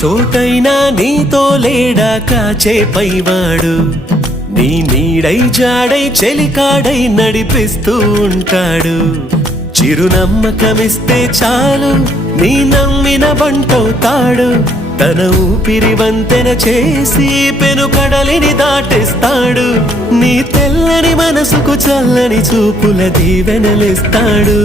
చోటైనా నీతో లేడా కాచే పైవాడు నీ నీడై జాడై చెలికాడై నడిపిస్తూ ఉంటాడు చిరునమ్మకమిస్తే చాలు నీ నమ్మిన బంటవుతాడు తన ఊపిరి వంతెన చేసి పెను కడలిని దాటేస్తాడు నీ తెల్లని మనసుకు చల్లని చూపుల దీవెనలిస్తాడు